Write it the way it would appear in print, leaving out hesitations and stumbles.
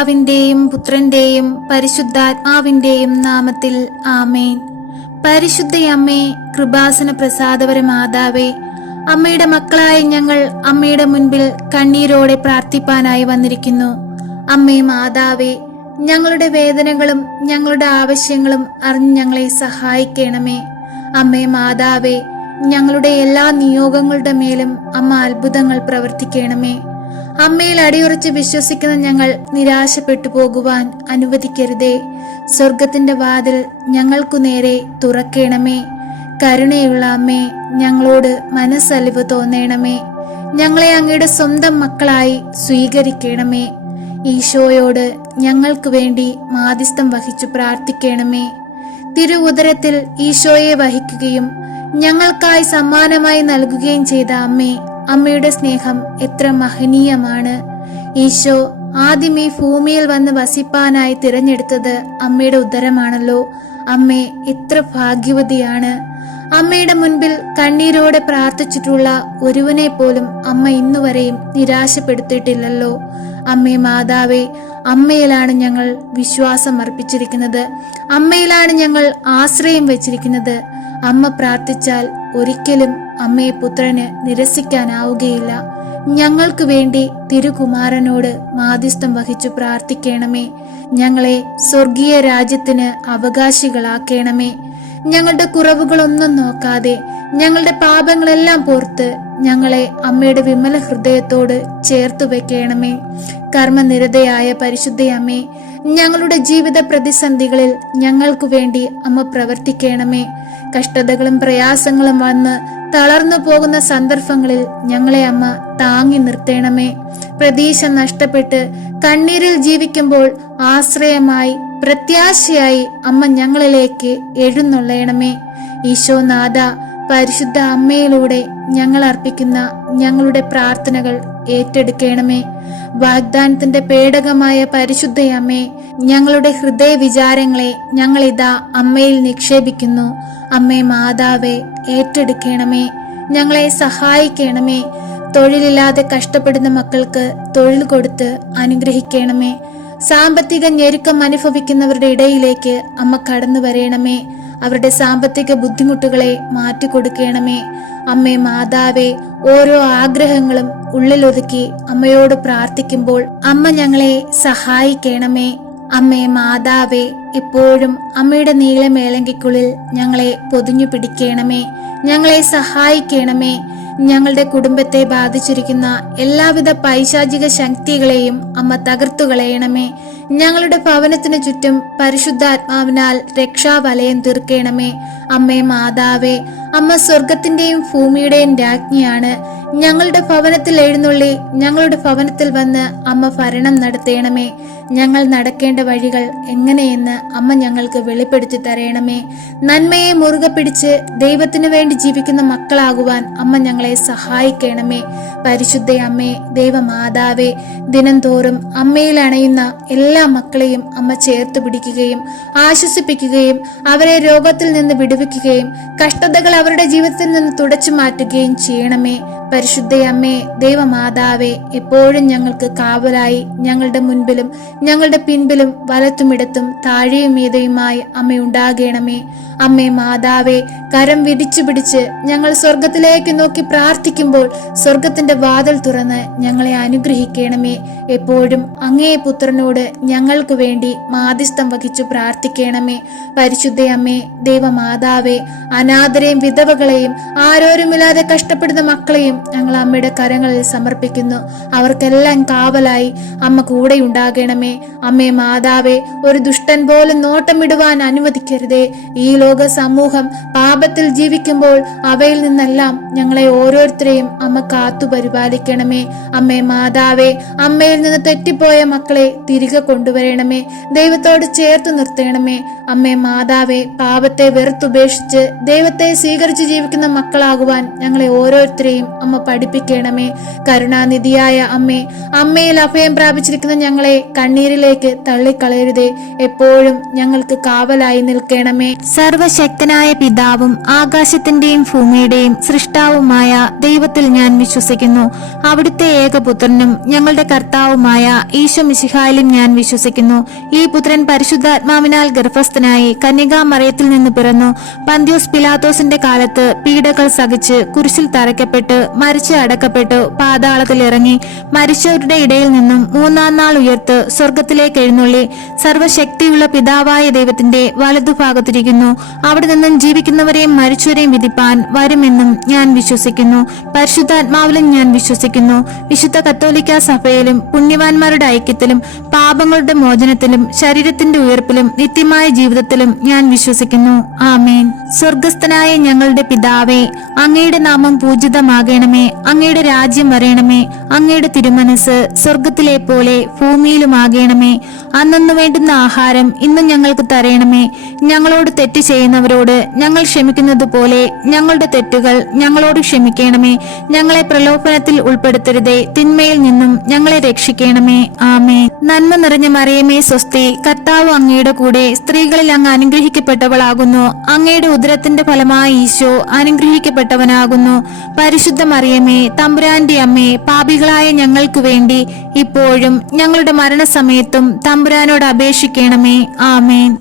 പിതാവിന്റെയും പുത്രന്റെയും പരിശുദ്ധാത്മാവിന്റെയും നാമത്തിൽ ആമേൻ. പരിശുദ്ധയമ്മേ, കൃപാസന പ്രസാദപര മാതാവേ, അമ്മയുടെ മക്കളായ ഞങ്ങൾ അമ്മയുടെ മുൻപിൽ കണ്ണീരോടെ പ്രാർത്ഥിപ്പാനായി വന്നിരിക്കുന്നു. അമ്മേ മാതാവേ, ഞങ്ങളുടെ വേദനകളും ഞങ്ങളുടെ ആവശ്യങ്ങളും അറിഞ്ഞ് ഞങ്ങളെ സഹായിക്കണമേ. അമ്മേ മാതാവേ, ഞങ്ങളുടെ എല്ലാ നിയോഗങ്ങളുടെ മേലും അമ്മ അത്ഭുതങ്ങൾ പ്രവർത്തിക്കണമേ. അമ്മയിൽ അടിയുറച്ച് വിശ്വസിക്കുന്ന ഞങ്ങൾ നിരാശപ്പെട്ടു പോകുവാൻ അനുവദിക്കരുതേ. സ്വർഗത്തിന്റെ വാതിൽ ഞങ്ങൾക്കു നേരെ തുറക്കണമേ. കരുണയുള്ള അമ്മേ, ഞങ്ങളോട് മനസ്സലിവ് തോന്നണമേ. ഞങ്ങളെ അങ്ങയുടെ സ്വന്തം മക്കളായി സ്വീകരിക്കണമേ. ഈശോയോട് ഞങ്ങൾക്ക് വേണ്ടി മാധ്യസ്ഥം വഹിച്ചു പ്രാർത്ഥിക്കണമേ. തിരുവുദരത്തിൽ ഈശോയെ വഹിക്കുകയും ഞങ്ങൾക്കായി സമ്മാനമായി നൽകുകയും ചെയ്ത അമ്മേ, അമ്മയുടെ സ്നേഹം എത്ര മഹനീയമാണ്. ഈശോ ആദ്യം ഈ ഭൂമിയിൽ വന്ന് വസിപ്പാനായി തിരഞ്ഞെടുത്തത് അമ്മയുടെ ഉദരമാണല്ലോ. അമ്മേ, എത്ര ഭാഗ്യവതിയാണ്. അമ്മയുടെ മുൻപിൽ കണ്ണീരോടെ പ്രാർത്ഥിച്ചിട്ടുള്ള ഒരുവനെ പോലും അമ്മ ഇന്നുവരെയും നിരാശപ്പെടുത്തിയിട്ടില്ലല്ലോ. അമ്മേ മാതാവേ, അമ്മയിലാണ് ഞങ്ങൾ വിശ്വാസം അർപ്പിച്ചിരിക്കുന്നത്. അമ്മയിലാണ് ഞങ്ങൾ ആശ്രയം വെച്ചിരിക്കുന്നത്. അമ്മ പ്രാർത്ഥിച്ചാൽ ഒരിക്കലും അമ്മയെ പുത്രന് നിരസിക്കാനാവുകയില്ല. ഞങ്ങൾക്ക് വേണ്ടി തിരുകുമാരനോട് മാധ്യസ്ഥം വഹിച്ചു പ്രാർത്ഥിക്കണമേ. ഞങ്ങളെ സ്വർഗീയ രാജ്യത്തിന് അവകാശികളാക്കണമേ. ഞങ്ങളുടെ കുറവുകളൊന്നും നോക്കാതെ ഞങ്ങളുടെ പാപങ്ങളെല്ലാം പോർത്ത് ഞങ്ങളെ അമ്മയുടെ വിമല ഹൃദയത്തോട് ചേർത്തു വെക്കണമേ. കർമ്മനിരതയായ പരിശുദ്ധയമ്മേ, ഞങ്ങളുടെ ജീവിത പ്രതിസന്ധികളിൽ ഞങ്ങൾക്കു വേണ്ടി അമ്മ പ്രവർത്തിക്കണമേ. കഷ്ടതകളും പ്രയാസങ്ങളും വന്ന് തളർന്നു പോകുന്ന സന്ദർഭങ്ങളിൽ ഞങ്ങളെ അമ്മ താങ്ങി നിർത്തണമേ. പ്രതീക്ഷ നഷ്ടപ്പെട്ട് കണ്ണീരിൽ ജീവിക്കുമ്പോൾ ആശ്രയമായി പ്രത്യാശയായി അമ്മ ഞങ്ങളിലേക്ക് എഴുന്നള്ളണമേ. ഈശോനാഥ, പരിശുദ്ധ അമ്മയിലൂടെ ഞങ്ങൾ അർപ്പിക്കുന്ന ഞങ്ങളുടെ പ്രാർത്ഥനകൾ ഏറ്റെടുക്കണമേ. വാഗ്ദാനത്തിന്റെ പേടകമായ പരിശുദ്ധയമ്മേ, ഞങ്ങളുടെ ഹൃദയ വിചാരങ്ങളെ ഞങ്ങളിതാ അമ്മയിൽ നിക്ഷേപിക്കുന്നു. അമ്മേ മാതാവേ, ഏറ്റെടുക്കണമേ. ഞങ്ങളെ സഹായിക്കണമേ. തൊഴിലില്ലാതെ കഷ്ടപ്പെടുന്ന മക്കൾക്ക് തൊഴിൽ കൊടുത്ത് അനുഗ്രഹിക്കണമേ. സാമ്പത്തിക ഞെരുക്കം അനുഭവിക്കുന്നവരുടെ ഇടയിലേക്ക് അമ്മ കടന്നു വരണമേ. അവരുടെ സാമ്പത്തിക ബുദ്ധിമുട്ടുകളെ മാറ്റിക്കൊടുക്കണമേ. അമ്മേ മാതാവേ, ഓരോ ആഗ്രഹങ്ങളും ഉള്ളിലൊതുക്കി അമ്മയോട് പ്രാർത്ഥിക്കുമ്പോൾ അമ്മ ഞങ്ങളെ സഹായിക്കണമേ. അമ്മേ മാതാവേ, എപ്പോഴും അമ്മയുടെ നീളമേലങ്കിക്കുള്ളിൽ ഞങ്ങളെ പൊതിഞ്ഞു പിടിക്കണമേ. ഞങ്ങളെ സഹായിക്കണമേ. ഞങ്ങളുടെ കുടുംബത്തെ ബാധിച്ചിരിക്കുന്ന എല്ലാവിധ പൈശാചിക ശക്തികളെയും അമ്മ തകർത്തു കളയണമേ. ഞങ്ങളുടെ ഭവനത്തിനു ചുറ്റും പരിശുദ്ധാത്മാവിനാൽ രക്ഷാവലയം തീർക്കണമേ. അമ്മേ മാതാവേ, അമ്മ സ്വർഗത്തിന്റെയും ഭൂമിയുടെയും രാജ്ഞിയാണ്. ഞങ്ങളുടെ ഭവനത്തിൽ എഴുന്നള്ളി ഞങ്ങളുടെ ഭവനത്തിൽ വന്ന് അമ്മ ഭരണം നടത്തണമേ. ഞങ്ങൾ നടക്കേണ്ട വഴികൾ എങ്ങനെയെന്ന് അമ്മ ഞങ്ങൾക്ക് വെളിപ്പെടുത്തി തരണമേ. നന്മയെ മുറുകെ പിടിച്ച് ദൈവത്തിനു വേണ്ടി ജീവിക്കുന്ന മക്കളാകുവാൻ അമ്മ ഞങ്ങളെ സഹായിക്കണമേ. പരിശുദ്ധ അമ്മേ, ദൈവമാതാവേ, ദിനം തോറും അമ്മയിൽ അണയുന്ന എല്ലാ മക്കളെയും അമ്മ ചേർത്ത് പിടിക്കുകയും ആശ്വസിപ്പിക്കുകയും അവരെ രോഗത്തിൽ നിന്ന് വിടുവിക്കുകയും കഷ്ടതകൾ അവരുടെ ജീവിതത്തിൽ നിന്ന് തുടച്ചു മാറ്റുകയും ചെയ്യണമേ. പരിശുദ്ധ അമ്മേ, ദൈവമാതാവേ, എപ്പോഴും ഞങ്ങൾക്ക് കാവലായി ഞങ്ങളുടെ മുൻപിലും ഞങ്ങളുടെ പിൻപിലും വലത്തുമിടത്തും താഴെയും മീതയുമായി അമ്മ ഉണ്ടാകണമേ. അമ്മേ മാതാവേ, കരം വിരിച്ചു പിടിച്ച് ഞങ്ങൾ സ്വർഗത്തിലേക്ക് നോക്കി പ്രാർത്ഥിക്കുമ്പോൾ സ്വർഗത്തിന്റെ വാതിൽ തുറന്ന് ഞങ്ങളെ അനുഗ്രഹിക്കണമേ. എപ്പോഴും അങ്ങേ പുത്രനോട് ഞങ്ങൾക്ക് വേണ്ടി മാധ്യസ്ഥം വഹിച്ചു പ്രാർത്ഥിക്കണമേ. പരിശുദ്ധ അമ്മേ, ദൈവമാതാവേ, അനാഥരെയും വിധവകളെയും ആരോരുമില്ലാതെ കഷ്ടപ്പെടുന്ന മക്കളെയും ഞങ്ങൾ അമ്മയുടെ കരങ്ങളിൽ സമർപ്പിക്കുന്നു. അവർക്കെല്ലാം കാവലായി അമ്മ കൂടെ ഉണ്ടാകണമേ. അമ്മേ മാതാവേ, ഒരു ദുഷ്ടൻ പോലും നോട്ടമിടുവാൻ അനുവദിക്കരുതേ. ഈ ലോക സമൂഹം പാപത്തിൽ ജീവിക്കുമ്പോൾ അവയിൽ നിന്നെല്ലാം ഞങ്ങളെ ഓരോരുത്തരെയും അമ്മ കാത്തു പരിപാലിക്കണമേ. അമ്മേ മാതാവേ, അമ്മയിൽ നിന്ന് തെറ്റിപ്പോയ മക്കളെ തിരികെ കൊണ്ടുവരണമേ. ദൈവത്തോട് ചേർത്ത് നിർത്തണമേ. അമ്മേ മാതാവേ, പാപത്തെ വെറുത്തുപേക്ഷിച്ച് ദൈവത്തെ സ്വീകരിച്ച് ജീവിക്കുന്ന മക്കളാകുവാൻ ഞങ്ങളെ ഓരോരുത്തരെയും അമ്മ അമ്മ പഠിപ്പിക്കണമേ. കരുണാനിധിയായ അമ്മേ, അമ്മയിൽ അഭയം പ്രാപിച്ചിരിക്കുന്ന ഞങ്ങളെ കണ്ണീരിലേക്ക് തള്ളിക്കളയരുതേ. എപ്പോഴും ഞങ്ങൾക്ക് കാവലായി നിൽക്കണമേ. സർവശക്തനായ പിതാവും ആകാശത്തിന്റെയും ഭൂമിയുടെയും സൃഷ്ടാവുമായ ദൈവത്തിൽ ഞാൻ വിശ്വസിക്കുന്നു. അവിടുത്തെ ഏകപുത്രനും ഞങ്ങളുടെ കർത്താവുമായ ഈശോ മിശിഹായിലും ഞാൻ വിശ്വസിക്കുന്നു. ഈ പുത്രൻ പരിശുദ്ധാത്മാവിനാൽ ഗർഭസ്ഥനായി കന്യകാമറിയത്തിൽ നിന്ന് പിറന്നു. പന്ത്യോസ് പിലാത്തോസിന്റെ കാലത്ത് പീഡകൾ സഹിച്ച് കുരിശിൽ തറയ്ക്കപ്പെട്ട് മരിച്ച് അടക്കപ്പെട്ടു പാതാളത്തിൽ ഇറങ്ങി മരിച്ചവരുടെ ഇടയിൽ നിന്നും മൂന്നാം നാൾ ഉയർത്ത് സ്വർഗത്തിലേക്ക് എഴുന്നള്ളി സർവശക്തിയുള്ള പിതാവായ ദൈവത്തിന്റെ വലതുഭാഗത്തിരിക്കുന്നു. അവിടെ നിന്നും ജീവിക്കുന്നവരെയും മരിച്ചവരെയും വിധിപ്പാൻ വരുമെന്നും ഞാൻ വിശ്വസിക്കുന്നു. പരിശുദ്ധാത്മാവിലും ഞാൻ വിശ്വസിക്കുന്നു. വിശുദ്ധ കത്തോലിക്കാ സഭയിലും പുണ്യവാന്മാരുടെ ഐക്യത്തിലും പാപങ്ങളുടെ മോചനത്തിലും ശരീരത്തിന്റെ ഉയർപ്പിലും നിത്യമായ ജീവിതത്തിലും ഞാൻ വിശ്വസിക്കുന്നു. ആമേൻ. സ്വർഗസ്ഥനായ ഞങ്ങളുടെ പിതാവേ, അങ്ങയുടെ നാമം പൂജിതമാകണമേ. അങ്ങയുടെ രാജ്യം വരയണമേ. അങ്ങയുടെ തിരുമനസ് സ്വർഗത്തിലെ പോലെ ഭൂമിയിലുമാകണമേ. അന്നു വേണ്ടുന്ന ആഹാരം ഇന്ന് ഞങ്ങൾക്ക് തരയണമേ. ഞങ്ങളോട് തെറ്റ് ചെയ്യുന്നവരോട് ഞങ്ങൾ ക്ഷമിക്കുന്നത് പോലെ ഞങ്ങളുടെ തെറ്റുകൾ ഞങ്ങളോട് ക്ഷമിക്കണമേ. ഞങ്ങളെ പ്രലോഭനത്തിൽ ഉൾപ്പെടുത്തരുതേ, തിന്മയിൽ നിന്നും ഞങ്ങളെ രക്ഷിക്കണമേ. ആമേൻ. നന്മ നിറഞ്ഞ മറിയമേ സ്വസ്തി, കർത്താവ് അങ്ങയുടെ കൂടെ സ്ത്രീകളിൽ അങ്ങ് അനുഗ്രഹിക്കപ്പെട്ടവളാകുന്നു. അങ്ങയുടെ ഉദരത്തിന്റെ ഫലമായി ഈശോ അനുഗ്രഹിക്കപ്പെട്ടവനാകുന്നു. പരിശുദ്ധ മറിയമേ, തമ്പുരാന്റെ അമ്മേ, പാപികളായ ഞങ്ങൾക്ക് വേണ്ടി ഇപ്പോഴും ഞങ്ങളുടെ മരണസമയത്തും തമ്പുരാനോട് അപേക്ഷിക്കണമേ. ആമേൻ.